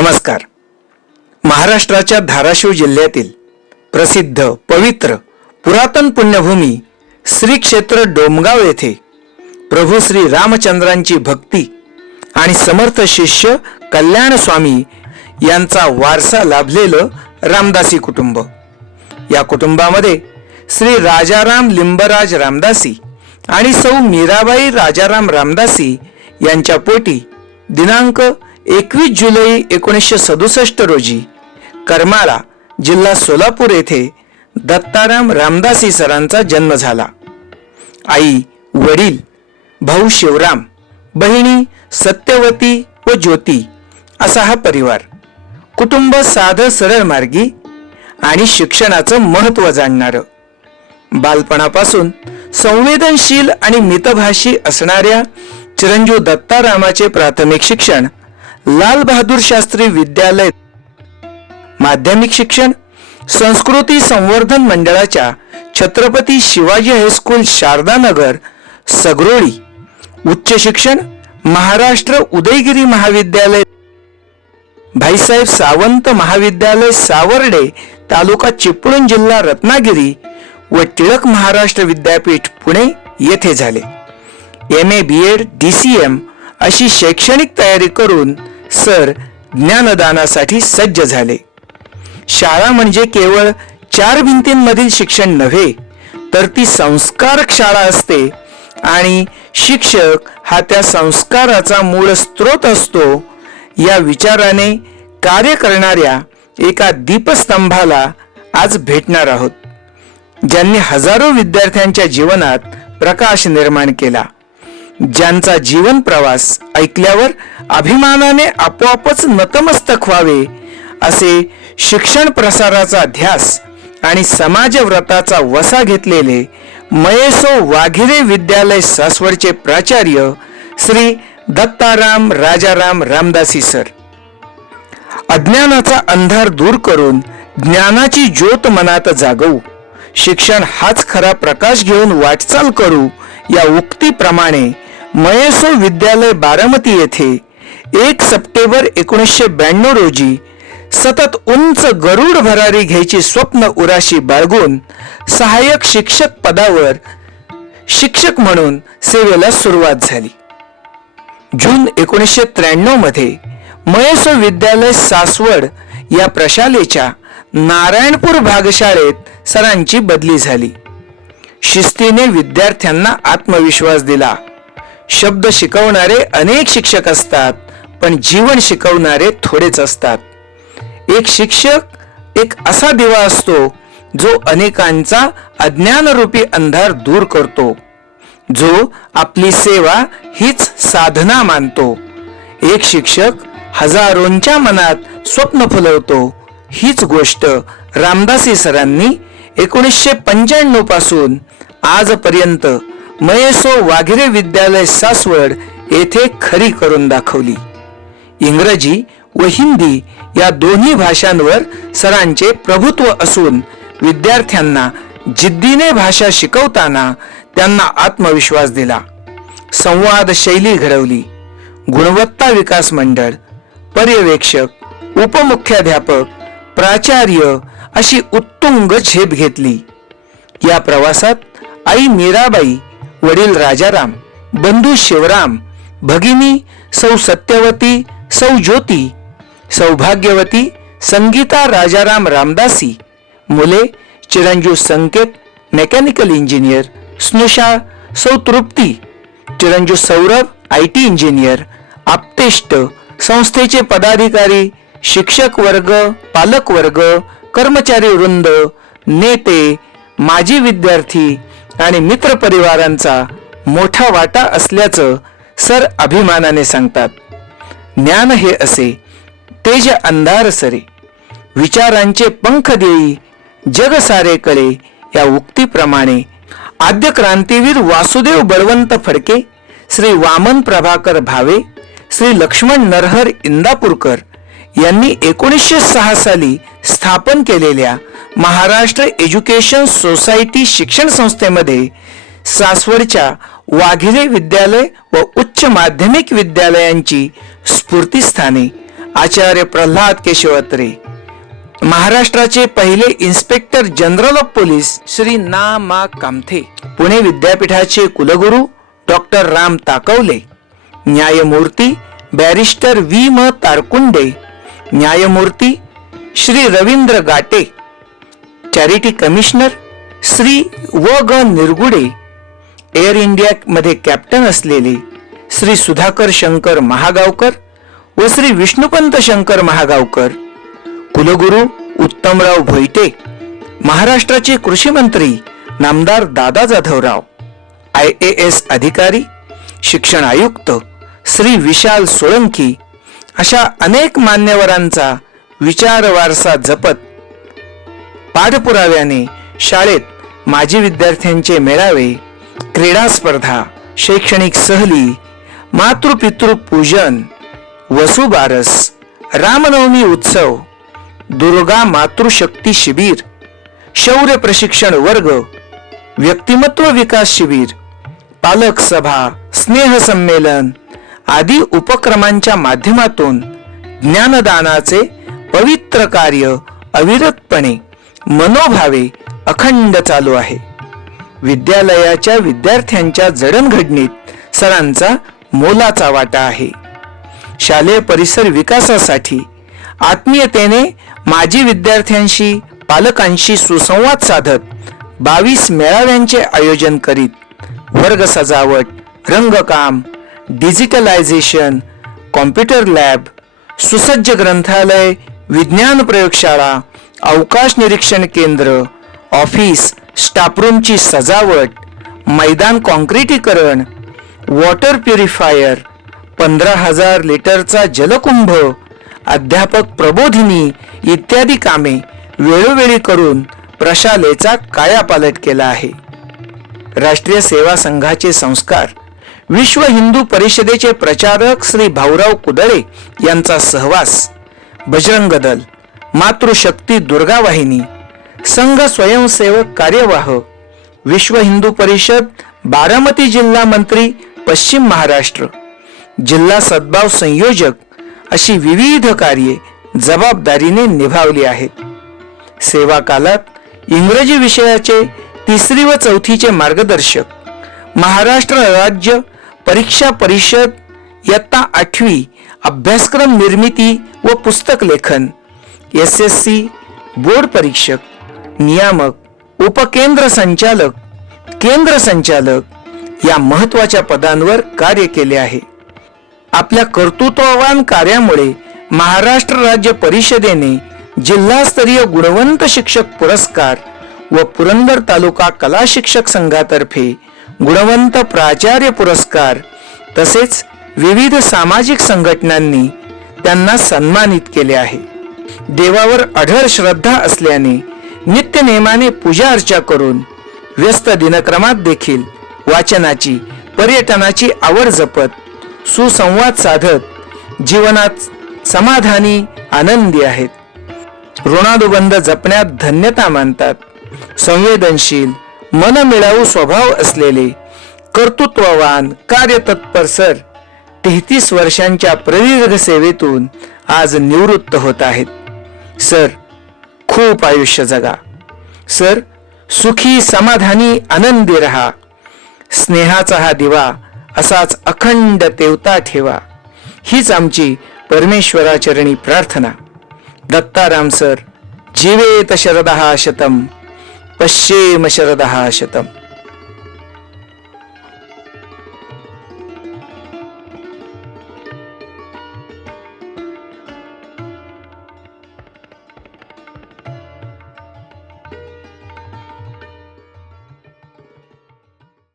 नमस्कार. महाराष्ट्राच्या धाराशिव जिल्ह्यातील प्रसिद्ध पवित्र पुरातन पुण्यभूमी श्री क्षेत्र डोमगाव येथे प्रभू श्री रामचंद्रांची भक्ती आणि समर्थ शिष्य कल्याण स्वामी यांचा वारसा लाभलेलं रामदासी कुटुंब. या कुटुंबामध्ये श्री राजाराम लिंबराज रामदासी आणि सौ मीराबाई राजाराम रामदासी यांच्या पोटी दिनांक एकवीस जुलै एकोणीसशे सदुसष्ट रोजी करमाळा जिल्हा सोलापूर येथे दत्ताराम रामदासी सरांचा जन्म झाला. आई वडील भाऊ शिवराम बहिणी सत्यवती व ज्योती असा हा परिवार. कुटुंब साधं सरळ मार्गी आणि शिक्षणाचं महत्त्व जाणणारं. बालपणापासून संवेदनशील आणि मितभाषी असणाऱ्या चिरंजीव दत्तारामाचे प्राथमिक शिक्षण लाल बहादूर शास्त्री विद्यालय. माध्यमिक शिक्षण संस्कृती संवर्धन मंडळाच्या छत्रपती शिवाजी हायस्कूल शारदानगर सगरोळी. उच्च शिक्षण महाराष्ट्र उदयगिरी महाविद्यालय. भाईसाहेब सावंत महाविद्यालय सावर्डे तालुका चिपळूण जिल्हा रत्नागिरी व टिळक महाराष्ट्र विद्यापीठ पुणे येथे झाले. M A B Ed D C M अशी शैक्षणिक तयारी करून सर ज्ञानदानासाठी सज्ज झाले. शाळा म्हणजे केवळ चार भिंतींमधील शिक्षण नव्हे तर ती संस्कारक शाळा असते आणि शिक्षक हा त्या संस्काराचा मूळ स्रोत असतो. या विचाराने कार्य करणाऱ्या एका दीपस्तंभाला आज भेटणार आहोत ज्यांनी हजारो विद्यार्थ्यांच्या जीवनात प्रकाश निर्माण केला. ज्यांचा जीवन प्रवास ऐकल्यावर अभिमानाने आपोआपच नतमस्तक व्हावे असे शिक्षण प्रसाराचा ध्यास आणि समाजव्रताचा वसा घेतलेले मयेसो वाघिरे विद्यालय सासवडचे प्राचार्य श्री दत्ताराम राजाराम रामदासी सर. अज्ञानाचा अंधार दूर करून ज्ञानाची ज्योत मनात जागवू शिक्षण हाच खरा प्रकाश घेऊन वाटचाल करू या उक्तीप्रमाणे मयेसो विद्यालय बारामती येथे एक सप्टेंबर एकोणीसशे ब्याण्णव रोजी सतत उंच गरुड भरारी घ्यायची स्वप्न उराशी बाळगून सहाय्यक शिक्षक पदावर शिक्षक म्हणून सेवेला सुरुवात झाली. जून एकोणीसशे त्र्याण्णवमध्ये मयेसो विद्यालय सासवड या प्रशालेच्या नारायणपूर भागशाळेत सरांची बदली झाली. शिस्तीने विद्यार्थ्यांना आत्मविश्वास दिला. शब्द शिकवणारे अनेक शिक्षक असतात पण जीवन शिकवणारे थोडेच असतात. एक शिक्षक एक असा दिवा असतो जो अनेकांचा अज्ञानरूपी अंधार दूर करतो. जो आपली सेवा हीच साधना मानतो. एक शिक्षक हजारोंच्या मनात स्वप्न फुलवतो. हीच गोष्ट रामदासी सरांनी एकोणीसशे पंच्याण्णवपासून आजपर्यंत मयेसो वाघिरे विद्यालय सासवड येथे खरी करून दाखवली. इंग्रजी व हिंदी या दोन्ही भाषांवर सरांचे प्रभुत्व असून विद्यार्थ्यांना जिद्दीने भाषा शिकवताना त्यांना आत्मविश्वास दिला. संवाद शैली घडवली. गुणवत्ता विकास मंडळ पर्यवेक्षक उपमुख्याध्यापक प्राचार्य अशी उत्तुंग झेप घेतली. या प्रवासात आई मीराबाई वडील राजाराम बंधू शिवराम भगिनी सौ सत्यवती सौ ज्योती सौभाग्यवती संगीता राजाराम रामदासी मुले चिरंजीव संकेत मेकॅनिकल इंजिनियर स्नुषा सौ तृप्ती चिरंजीव सौरभ आय टी इंजिनियर आप्तेष्ट संस्थेचे पदाधिकारी शिक्षक वर्ग पालक वर्ग कर्मचारी वृंद नेते माजी विद्यार्थी आणि मित्र परिवारांचा मोठा वाटा असल्याचं सर अभिमानाने सांगतात. ज्ञान हे असे तेज अंधार सरे. विचारांचे पंख देई जग सारे कळे या उक्तीप्रमाणे आद्य क्रांतीवीर वासुदेव बळवंत फडके श्री वामन प्रभाकर भावे श्री लक्ष्मण नरहर इंदापूरकर यांनी एकोणीसशे सहा साली स्थापन केलेल्या महाराष्ट्र एज्युकेशन सोसायटी शिक्षण संस्थेमध्ये सासवडच्या वाघिरे विद्यालय व उच्च माध्यमिक विद्यालयांची स्फूर्तीस्थाने आचार्य प्रल्हाद केशवत्रे. महाराष्ट्राचे पहिले inspector general of police Shri Na Ma Kamathe. Pune विद्यापीठाचे कुलगुरू डॉक्टर राम ताकवले. न्यायमूर्ती बॅरिस्टर व्ही म तारकुंडे. न्यायमूर्ती Shri Ravindra Gate. Charity commissioner Shri Va Ga Nirgude air इंडियामध्ये कॅप्टन असलेले श्री सुधाकर शंकर महागावकर व श्री विष्णुपंत शंकर महागावकर कुलगुरू उत्तमराव भोईटे महाराष्ट्राचे कृषी मंत्री नामदार दादा जाधवराव आय ए एस अधिकारी शिक्षण आयुक्त श्री विशाल सोळंकी अशा अनेक मान्यवरांचा विचार वारसा जपत पाठपुराव्याने शाळेत माजी विद्यार्थ्यांचे मेळावे क्रीडा स्पर्धा शैक्षणिक सहली मातृपितृ पूजन वसुबारस रामनवमी उत्सव दुर्गा मातृशक्ती शिबिर शौर्य प्रशिक्षण वर्ग व्यक्तिमत्व विकास शिबिर पालक सभा स्नेह संमेलन आदी उपक्रमांच्या माध्यमातून ज्ञानदानाचे पवित्र कार्य अविरतपणे मनोभावे अखंड चालू आहे. विद्यालयाच्या विद्यार्थ्यांच्या जडणघडणीत सरांचा मोलाचा वाटा आहे. शालेय परिसर विकासासाठी आत्मीयतेने माजी विद्यार्थ्यांशी पालकांशी सुसंवाद साधत बावीस मेळाव्यांचे आयोजन करीत वर्ग सजावट रंगकाम डिजिटलायझेशन कॉम्प्युटर लॅब सुसज्ज ग्रंथालय विज्ञान प्रयोगशाळा अवकाश निरीक्षण केंद्र ऑफिस स्टाफरूमची सजावट मैदान कॉन्क्रिटीकरण वॉटर प्युरिफायर पंधरा हजार लिटरचा जलकुंभ अध्यापक प्रबोधिनी इत्यादी कामे वेळोवेळी करून प्रशालेचा कायापालट केला आहे. राष्ट्रीय सेवा संघाचे संस्कार विश्व हिंदू परिषदेचे प्रचारक श्री भाऊराव कुदळे यांचा सहवास बजरंग दल मातृशक्ती दुर्गा वाहिनी संघ स्वयंसेवक कार्यवाह विश्व हिंदू परिषद बारामती जिल्हा मंत्री पश्चिम महाराष्ट्र. जिल्हा सद्भाव संयोजक अशी विविध कार्ये जबाबदारीने निभावली आहेत. सेवा कालात इंग्रजी विषयाचे तिसरी व चौथीचे मार्गदर्शक महाराष्ट्र राज्य परीक्षा परिषद इयत्ता आठवी अभ्यासक्रम निर्मिती व पुस्तक लेखन एस एस सी बोर्ड परीक्षक नियामक उपकेंद्र संचालक केंद्र संचालक या महत्त्वाच्या पदांवर कार्य केले आहे. आपल्या कर्तृत्ववान कार्यामुळे महाराष्ट्र राज्य परिषदेने जिल्हास्तरीय गुणवंत शिक्षक पुरस्कार व पुरंदर तालुका कला शिक्षक संघातर्फे गुणवंत प्राचार्य पुरस्कार तसेच विविध सामाजिक संघटनांनी त्यांना सन्मानित केले आहे. देवावर अढळ श्रद्धा असल्याने नित्य नियमाने पूजा अर्चा करून व्यस्त दिनक्रमात देखील वाचनाची पर्यटनाची आवड जपत सुसंवाद साधत जीवनात समाधानी आनंदी आहेत. ऋणानुबंध जपण्यात धन्यता मानतात. संवेदनशील मन मिळावू स्वभाव असलेले कर्तृत्ववान कार्यतत्पर सर तेहतीस वर्षांच्या प्रदीर्घ सेवेतून आज निवृत्त होत आहेत. सर खूप आयुष्य जगा. सर सुखी समाधानी आनंदी रहा. स्नेहाचा हा दिवा असाच अखंड तेवता ठेवा. हीच आमची परमेश्वराचरणी प्रार्थना. दत्ताराम सर जीवेत शरदहा शतम पश्चिम शरदहा शतम.